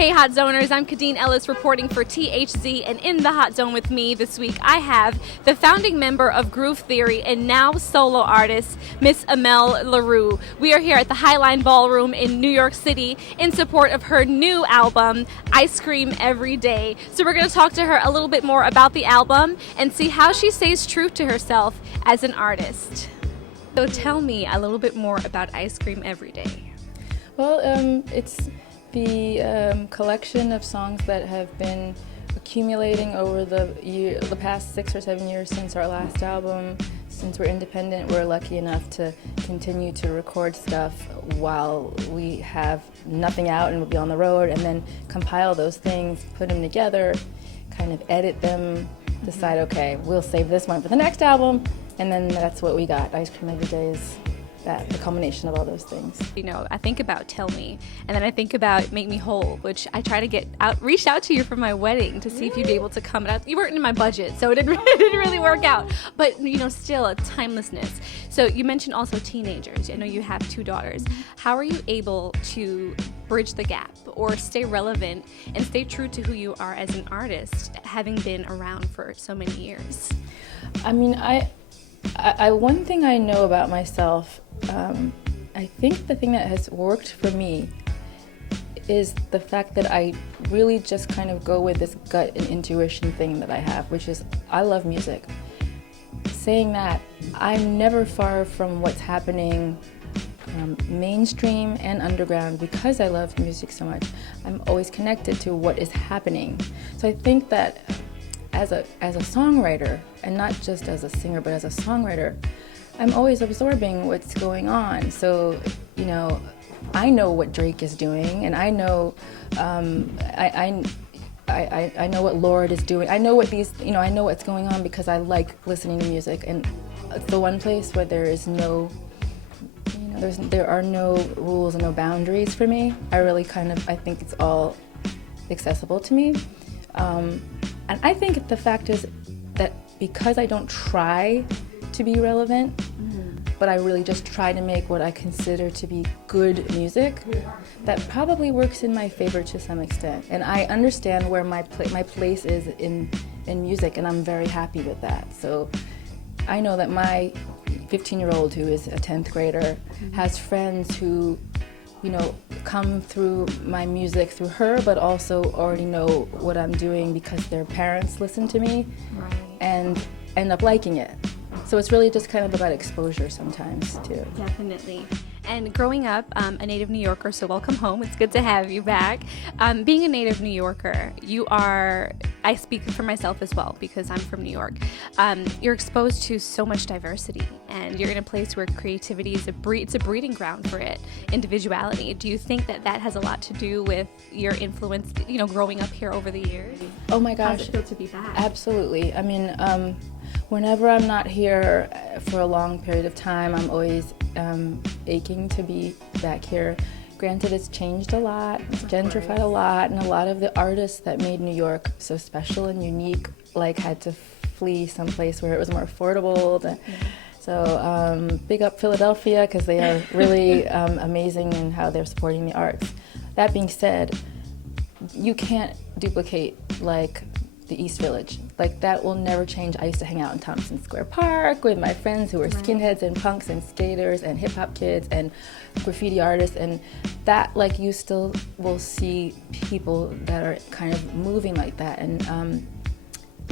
Hey Hot Zoners, I'm Kadeen Ellis reporting for THZ, and in the Hot Zone with me this week I have the founding member of Groove Theory and now solo artist, Miss Amel Larrieux. We are here at the Highline Ballroom in New York City in support of her new album, Ice Cream Every Day. So we're going to talk to her a little bit more about the album and see how she stays true to herself as an artist. So tell me a little bit more about Ice Cream Every Day. Well, it's the collection of songs that have been accumulating over the past 6 or 7 years since our last album. Since we're independent, we're lucky enough to continue to record stuff while we have nothing out and we'll be on the road, and then compile those things, put them together, kind of edit them, decide, okay, we'll save this one for the next album, and then that's what we got. Ice Cream Every Day is the culmination of all those things. You know, I think about Tell Me, and then I think about Make Me Whole, which I try to reached out to you for my wedding to see if you'd be able to come out. You weren't in my budget, so it didn't really work out. But, you know, still a timelessness. So you mentioned also teenagers. I know you have 2 daughters. How are you able to bridge the gap or stay relevant and stay true to who you are as an artist, having been around for so many years? I mean, one thing I know about myself, I think the thing that has worked for me is the fact that I really just kind of go with this gut and intuition thing that I have, which is I love music. Saying that, I'm never far from what's happening mainstream and underground because I love music so much. I'm always connected to what is happening. So I think that as a songwriter, and not just as a singer, but as a songwriter, I'm always absorbing what's going on. So, you know, I know what Drake is doing, and I know, I know what Lorde is doing. I know what I know what's going on because I like listening to music, and it's the one place where there is no, there are no rules and no boundaries for me. I think it's all accessible to me. And I think the fact is that because I don't try to be relevant, but I really just try to make what I consider to be good music, that probably works in my favor to some extent. And I understand where my place is in music, and I'm very happy with that. So I know that my 15-year-old who is a 10th grader has friends who, you know, come through my music through her, but also already know what I'm doing because their parents listen to me, right, and end up liking it. So it's really just kind of about exposure sometimes too. Definitely. And growing up a native New Yorker, so welcome home. It's good to have you back. Being a native New Yorker, I speak for myself as well because I'm from New York. You're exposed to so much diversity, and you're in a place where creativity is it's a breeding ground for it, individuality. Do you think that has a lot to do with your influence, you know, growing up here over the years? Oh my gosh. How does it feel to be back? Absolutely. I mean, whenever I'm not here for a long period of time, I'm always aching to be back here. Granted, it's changed a lot, it's gentrified a lot, and a lot of the artists that made New York so special and unique had to flee someplace where it was more affordable. So big up Philadelphia, because they are really amazing in how they're supporting the arts. That being said, you can't duplicate the East Village. That will never change. I used to hang out in Tompkins Square Park with my friends who were skinheads and punks and skaters and hip-hop kids and graffiti artists, and that, you still will see people that are kind of moving like that. And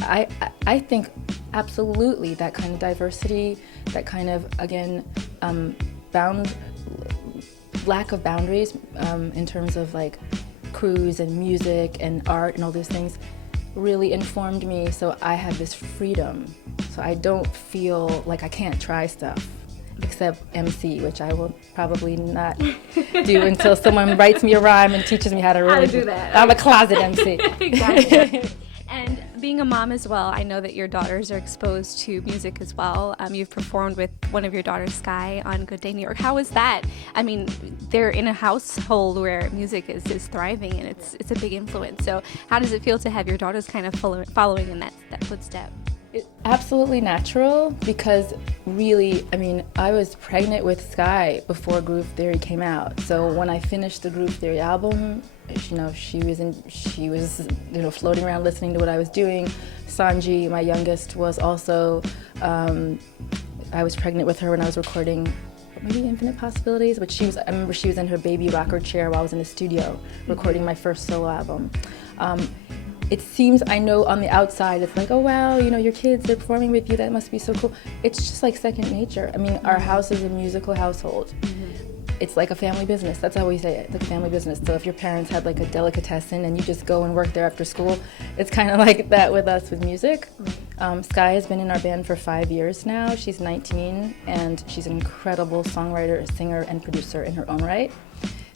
I think absolutely that kind of diversity, that kind of, again, lack of boundaries in terms of crews and music and art and all those things really informed me, so I have this freedom. So I don't feel like I can't try stuff, except MC, which I will probably not do until someone writes me a rhyme and teaches me how to do that. I'm a closet MC. Gotcha. And being a mom as well, I know that your daughters are exposed to music as well. You've performed with one of your daughters, Sky, on Good Day New York. How was that? I mean, they're in a household where music is thriving, and it's a big influence. So how does it feel to have your daughters kind of following in that footstep? It's absolutely natural, because really, I mean, I was pregnant with Sky before Groove Theory came out. So when I finished the Groove Theory album, she was floating around listening to what I was doing. Sanji, my youngest, was also, I was pregnant with her when I was recording maybe Infinite Possibilities, but I remember she was in her baby rocker chair while I was in the studio recording my first solo album. It seems, I know on the outside, it's like, oh wow, your kids, they're performing with you, that must be so cool. It's just like second nature. I mean, our house is a musical household. It's like a family business. That's how we say it. It's like a family business. So if your parents had like a delicatessen and you just go and work there after school, it's kind of like that with us with music. Sky has been in our band for 5 years now. She's 19 and she's an incredible songwriter, singer, and producer in her own right.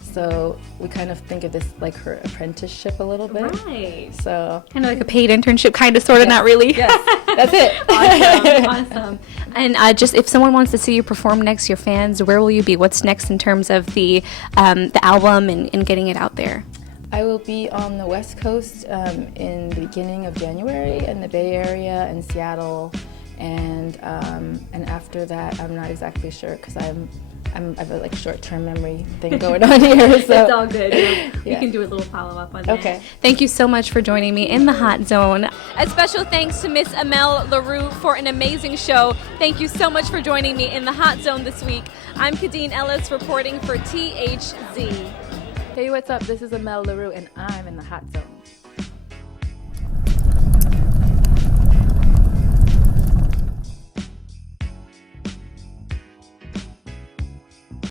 So we kind of think of this like her apprenticeship a little bit. Right. So kind of like a paid internship, kind of, sort of, not really. Yes, that's it. Awesome. And just if someone wants to see you perform next, your fans, where will you be? What's next in terms of the album and getting it out there? I will be on the West Coast in the beginning of January, in the Bay Area and Seattle, and after that, I'm not exactly sure because I have a like short-term memory thing going on here. So. It's all good. You can do a little follow-up on that. Okay. Thank you so much for joining me in the Hot Zone. A special thanks to Miss Amel Larrieux for an amazing show. Thank you so much for joining me in the Hot Zone this week. I'm Kadeen Ellis reporting for THZ. Hey, what's up? This is Amel Larrieux, and I'm in the Hot Zone.